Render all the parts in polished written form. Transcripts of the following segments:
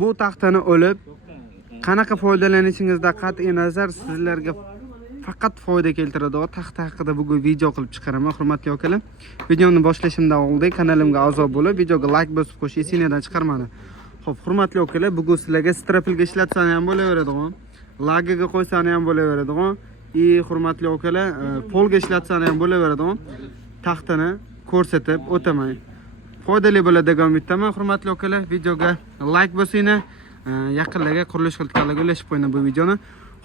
bu taxtani olib qanaqa foydalanishingizni qat'iy nazar sizlarga faqat foyda keltiradigan taxta haqida bugun video qilib chiqaraman, hurmatli akalar. Videoni boshlashimdan oldin kanalimga a'zo bo'lib, videoga like bosib qo'yish esingizdan chiqarmani. Xo'p, hurmatli akalar, bugun sizlarga strapilga ishlatsam ham bo'laveradigan, lagiga qo'ysam ham bo'laveradigan, hurmatli akalar, polga ishlatsam ham bo'laveradigan taxtani ko'rsatib o'taman. Foydali bo'ladi degan umiddaman. Hurmatli akalar, videoga like bosinglar, yaqinlarga qurilish qilganlarga ulashib qo'ying bu videoni.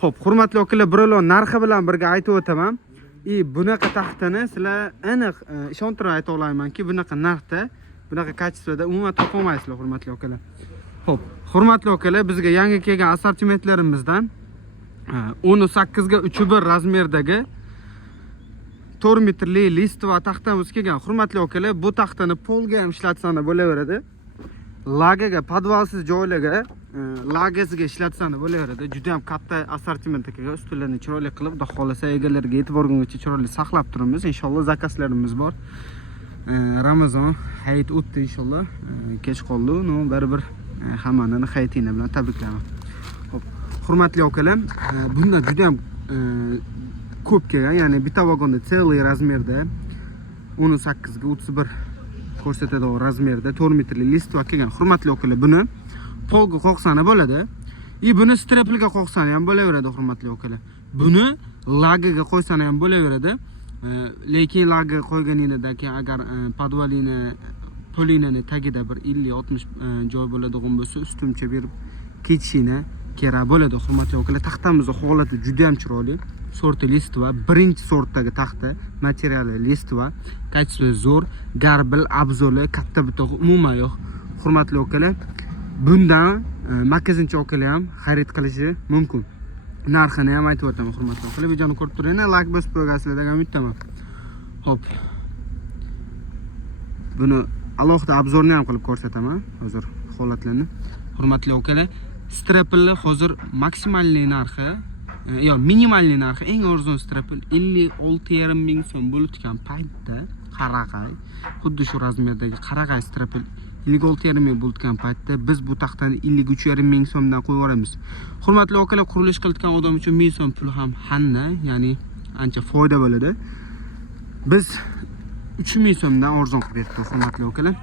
Xo'p, hurmatli akalar, birolar narxi bilan birga aytib o'taman. Bunaqa taxtani sizlar aniq ishontirib ayta olamanki, bunaqa narxda, bunaqa kачествоda umuman topa olmaysizlar, hurmatli akalar. Xo'p, hurmatli akalar, bizga yangi kelgan assortimentlarimizdan 18 ga 3/1 razmerdagi 4 metrli list va taxtamiz kelgan. Hurmatli akalar, bu taxtani polga ham ishlatsanglar bo'laveradi. Lagaga, podvalsiz joylarga, lagasiga ishlatsanglar bo'laveradi. Juda ham katta assortiment ekan. Ustunlarni chiroyli qilib, xudo xolasa egalariga e'tibor berguncha chiroyli saqlab turamiz. Inshaalloh zakazlarimiz bor. Ramazon hayit o'tdi inshaalloh. Kech qoldi. Baribir hammani hayitinglar bilan tabriklayman. Xo'p, hurmatli akalar, bunda juda ham ko'p kelgan, ya'ni bitta vagonda целый razmerda 18 ga 31 ko'rsatadigan razmerda 4 metrli list va kelgan. Hurmatli akalar, buni polga qo'qsana bo'ladi. Buni strapilga qo'qsana ham bo'laveradi, hurmatli akalar. Buni lagiga qo'ysana ham bo'laveradi. Lekin lagiga qo'yganingizda agar podvalini polinani tagida bir 50-60 joy bo'ladigan bo'lsa, ustuncha berib ketishini kerak bo'ladi, hurmatli akalar. Taxtamizning holati juda ham chiroyli. Sorti list va birinchi sortdagi taxta, materiali list va kачество zo'r, garbil, abzoli, katta butog'i umuman yo'q. Hurmatli akalar, bundan magazinchi akalar ham xarid qilishi mumkin. Narxini ham aytib o'taman, hurmatli akalar. Videoni ko'rib turinglar, like bosib qo'yasizlar degan umiddaman. Xo'p. Buni alohida obzorni ham qilib ko'rsataman, hozir holatlarni. Hurmatli akalar, strapilni hozir maksimalli narxi, minimalli narxi, eng arzon strapil 56,5 ming so'm bo'lgan paytda qarag'ay, xuddi shu razmerdagi qarag'ay strapil 56,5 ming bo'lgan paytda biz bu taxtani 53,5 ming so'mdan qo'yib yuboramiz. Hurmatli akalar, qurilish qilayotgan odam uchun 1000 so'm pul ham hanna, ya'ni ancha foyda bo'ladi. Biz 3000 so'mdan arzon qilib berdik, hurmatli akalar.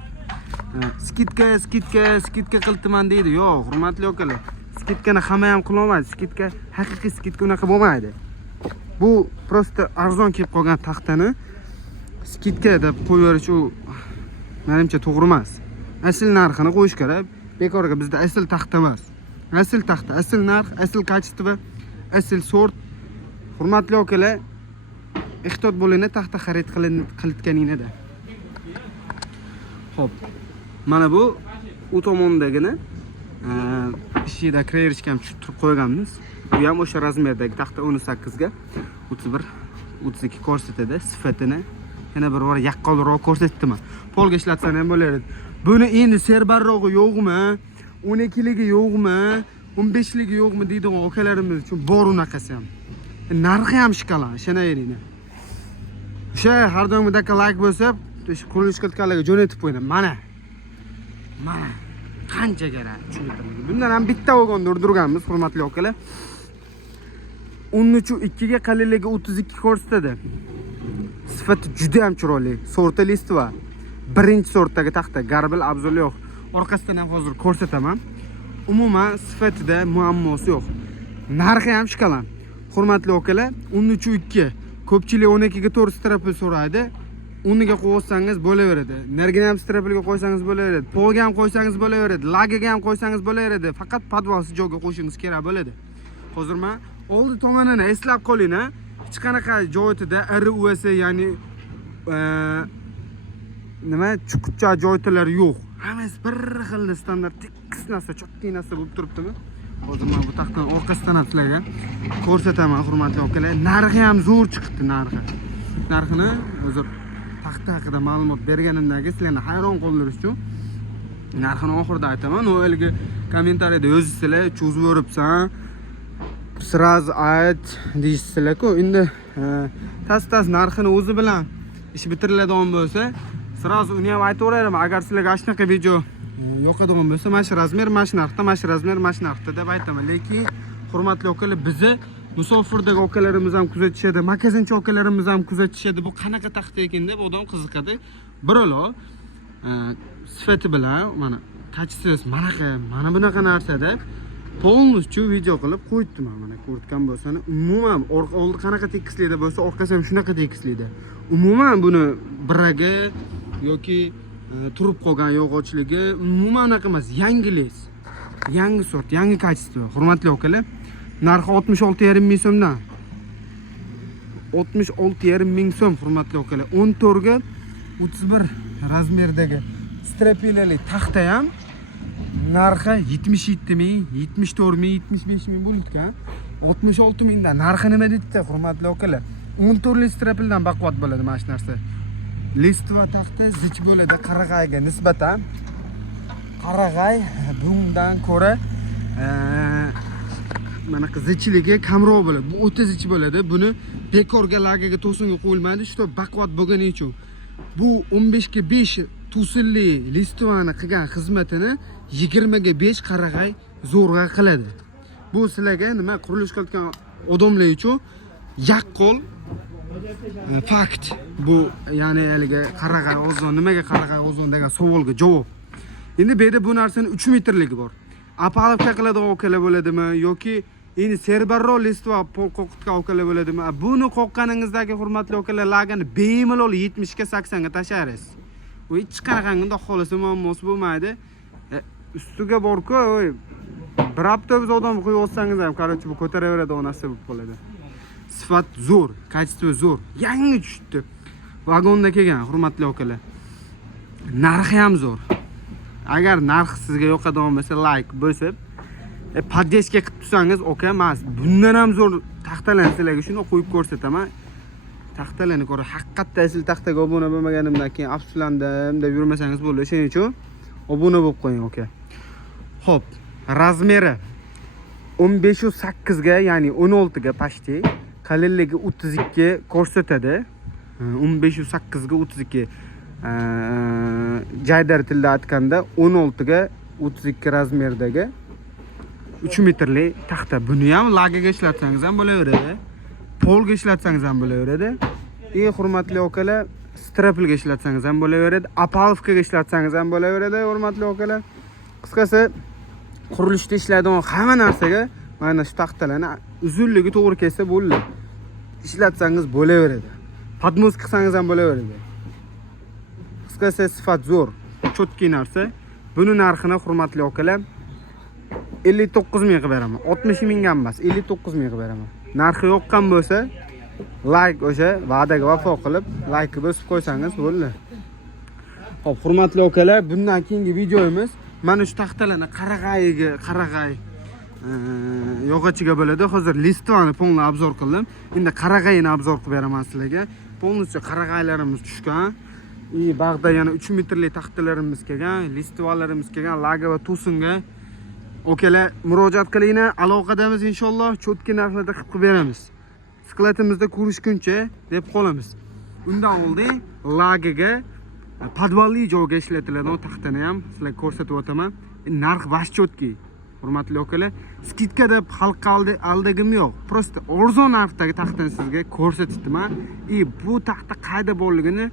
Skidka qiltiman deydi. Yo'q, hurmatli akalar. Skidkani hamma ham qila olmaydi. Skidka, haqiqiy skidka unaqa bo'lmaydi. Bu prosta arzon kelib qolgan taxtani skidka deb qo'yarish u menimcha to'g'ri emas. Asl narxini qo'yish kerak. Bekorga bizda asl taxta emas. Asl taxta, asl narx, asl качество, asl sort. Hurmatli akalar, ehtiyot bo'linglar taxta xarid qilayotganingizda. Xo'p. Mana bu u tomondagini ishida kreyerishga ham tushirib qo'yganmiz. Bu ham o'sha razmerdagi taxta 18 ga 31 32 ko'rsatadi. Sifatini yana bir bor yaqqolroq ko'rsatdim. Polga ishlatsam ham bo'lardi. Buni endi serbarrog'i yo'qmi? 12ligi yo'qmi? 15ligi yo'qmi deydigan akalarimiz uchun bor unaqasi ham. Narxi ham shikalan, ishonavering. O'sha har doimdagi like bo'lsa, qurilish qilganlarga jo'natib qo'ying. Mana qancha kerak tushuntirmayman. Bundan ham bitta vagonda urdirganmiz, hurmatli akalar. 13.2 ga qalinligi 32 ko'rsatadi. Sifati juda ham chiroyli. Sorti list va birinchi sortdagi taxta, garbil, abzoli yo'q. Orqasidan ham hozir ko'rsataman. Umuman sifatida muammosi yo'q. Narxi ham shikalan. Hurmatli akalar, 13.2. Ko'pchilik 12 ga 4 strapil so'raydi. Uniga qo'ysangiz bo'laveradi. Nergini ham strapilga qo'ysangiz bo'laveradi. Polga ham qo'ysangiz bo'laveradi. Lagiga ham qo'ysangiz bo'laveradi. Faqat podvalsiz joyga qo'yishingiz kerak bo'ladi. Hozir men oldi tomonini eslab qoling, hech qanaqa joyida RUS, ya'ni chuqurcha joylar yo'q. Hammasi bir xil standart tekis narsa, cho'tki narsa bo'lib turibdimi? Hozir men bu taxtani orqasidan ham sizlarga ko'rsataman, hurmatli akalar. Narxi ham zo'r chiqdi, narxini hozir taxta haqida ma'lumot berganimdagi sizlarni hayron qoldirish uchun narxini oxirida aytaman. O'yilgi kommentariyada yozisizlar, cho'zib o'ribsan, sraz ayt deysizlar-ku. Endi tas narxini o'zi bilan ish bitiriladigan bo'lsa, sraz uni ham aytaveraman. Agar sizlarga shunaqa video yoqadigan bo'lsa, mana shu razmer, mana shu narxda, mana shu razmer, mana shu narxda deb aytaman. Lekin hurmatli akalar, bizni musofirdagi akalarimiz ham kuzatishadi, magazinchi akalarimiz ham kuzatishadi. Bu qanaqa taxta ekan deb odam qiziqadi. Biralo sifati bilan mana kachisiz mana bunaqa narsa deb polностью video qilib qo'yibdim. Mana ko'rgan bo'lsangiz, umuman oldi qanaqa tekislida bo'lsa, orqasi ham shunaqa tekislida. Umuman buni biraga yoki turib qolgan yog'ochligi umuman anaqa emas, yangi les. Yangi sort, yangi kачество. Hurmatli akalar, narxi 66,5 ming so'mdan. 66,5 ming so'm, hurmatli akalar. 14 ga 31 razmerdagi strapilali taxta ham narxi 77 ming, 74 ming, 75 ming bo'lgan. 66 mingdan narxi nima deydi, hurmatli akalar? 14 li strapildan baquvvat bo'ladi mana shu narsa. Listva taxta zich bo'ladi qarag'ayga nisbatan. Qarag'ay bundan ko'ra mana zichligi kamroq bo'ladi. Bu o'ta zich bo'ladi. Buni bekorga lagaga to'singa qo'yilmaydi, shu baquvvat bo'lgani uchun. Bu 15 ga 5 tusilli listvani qilgan xizmatini 20 ga 5 qarag'ay zo'rg'a qiladi. Bu sizlarga nima qurilish qilayotgan odamlar uchun yaqqol fakt. Bu ya'ni haliga qarag'ay ozon, nimaga qarag'ay ozon degan savolga javob. Endi bu yerda bu narsaning 3 metrligi bor. Apalovka qiladigan okalar bo'ladimi yoki endi serbarro listva pol qo'qitgan okalar bo'ladimi? Buni qo'qqaningizdagi hurmatli okalar lagani bemalol 70 ga 80 ga tashlaysiz. U hech qanaqangi xohlasa muammosi bo'lmaydi. Ustiga bor-ku, bir hafta biz odam qo'yib olsangiz ham, qarochi bu ko'taraveradigan narsa bo'lib qoladi. Sifat zo'r, kачество zo'r. Yangi tushdi. Vagonda kelgan hurmatli akalar. Narxi ham zo'r. Agar narx sizga yoqadigan bo'lsa, like bosib, poddeska qilib tursangiz, okay emas. Bundan ham zo'r taxtalarni sizlarga shuni qo'yib ko'rsataman. Taxtalarni ko'ra, haqiqatda asl taxtaga obuna bo'lmaganimdan keyin afsuslandim deb yurmasangiz bo'ladi. Shuning uchun obuna bo'lib qo'ying, okay. Xo'p, razmeri 15.8 ga, ya'ni 16 ga pashti, qalinligi 32 ko'rsatadi. 15.8 ga 32. Jaydar tilda aytganda 16 ga 32 razmerdagi 3 metrli taxta. Buni ham lagaga ishlatsangiz ham bo'laveradi. Polga ishlatsangiz ham bo'laveradi. Hurmatli akalar, strapilga ishlatsangiz ham bo'laveradi. Apalovkaga ishlatsangiz ham bo'laveradi, hurmatli akalar. Qisqasi, qurilishda ishlaydigan hamma narsaga mana shu taxtalarni uzunligi to'g'ri kelsa bo'ldi. Ishlatsangiz bo'laveradi. Podmos qilsangiz ham bo'laveradi. Qisqasi, sifat zo'r, chotki narsa. Buni narxini hurmatli akalar 59 ming qilib beraman. 60 ming ham emas, 59 ming qilib beraman. Narxi yoqqan bo'lsa, like o'sha va'daga vafo qilib, like bosib qo'ysangiz bo'ldi. Xo'p, hurmatli akalar, bundan keyingi videomiz mana shu taxtalarni qarag'ay yog'ochiga bo'ladi. Hozir listvani polni obzor qildim. Endi qarag'ayni obzor qilib beraman sizlarga. Polностью qarag'aylarimiz tushgan. Bag'da yana 3 metrli taxtalarimiz kelgan, listvalarimiz kelgan, laga va to'singa. Okalar, murojaat qilinglar, aloqadamiz inshaalloh, chotki narxlarda qilib beramiz. Sklatimizda ko'rishguncha deb qolamiz. Undan oldin lagaga podvalli joyga ishlatiladigan taxtani ham sizlarga ko'rsatib o'taman. Narx bash chotki. Hurmatli akalar, skidka deb xalqqa aldagim yo'q. Prosta arzon narxdagi taxtani sizga ko'rsatibman. Bu taxta qayda borligini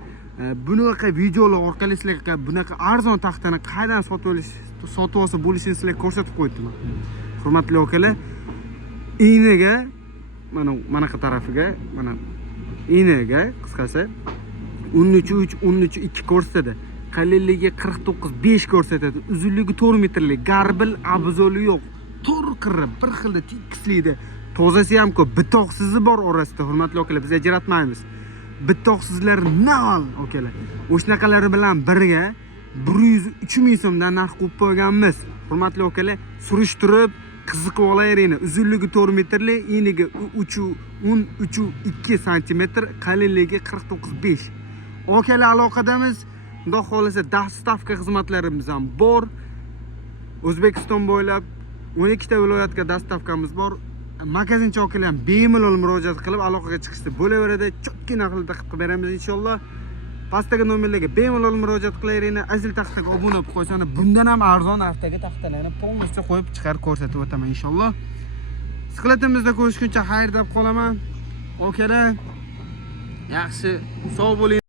bunaqa videolar orqali sizlarga bunaqa arzon taxtani qaydan sotib olsa bo'lishini sizlarga ko'rsatib qo'ydim. Hurmatli akalar, iynaga mana tarafiga, mana iynaga qisqasi 13.3, 13.2 ko'rsatadi. Qalinligi 49.5 ko'rsatadi. Uzunligi 4 metrlik, garbil abzoli yo'q. To'r qirib, bir xilda tekislaydi. Tozasi ham ko'p, bitoqsizi bor orasida. Hurmatli akalar, biz ajratmaymiz. Bitoqsizlar nol, akalar. O'shnaqalari bilan birga 103 ming so'mdan narx qo'yib qo'yganmiz. Hurmatli akalar, surishtirib, qiziqib olayveringlar. Uzunligi 4 metrli, eniga 13.2 cm, qalinligi 49.5. Akalar, aloqadamiz. Xudo xolasa dastavka xizmatlarimiz ham bor. O'zbekiston bo'ylab 12 ta viloyatga dastavkamiz bor. Magazinchi akalar ham bemalol murojaat qilib aloqaga chiqishda bo'laveradi. Chotki narxlarda qilib beramiz inshaalloh. pastdagi nomerlarga bemalol murojaat qilaveringlar. Azil taxtaga obuna bo'lib qo'ysangiz, bundan ham arzon artaga taxtalarni polностью qo'yib chiqarib ko'rsatib o'taman inshaalloh. Siklatimizda ko'rishguncha xayr deb qolaman. Okalar, yaxshi sog' bo'ling.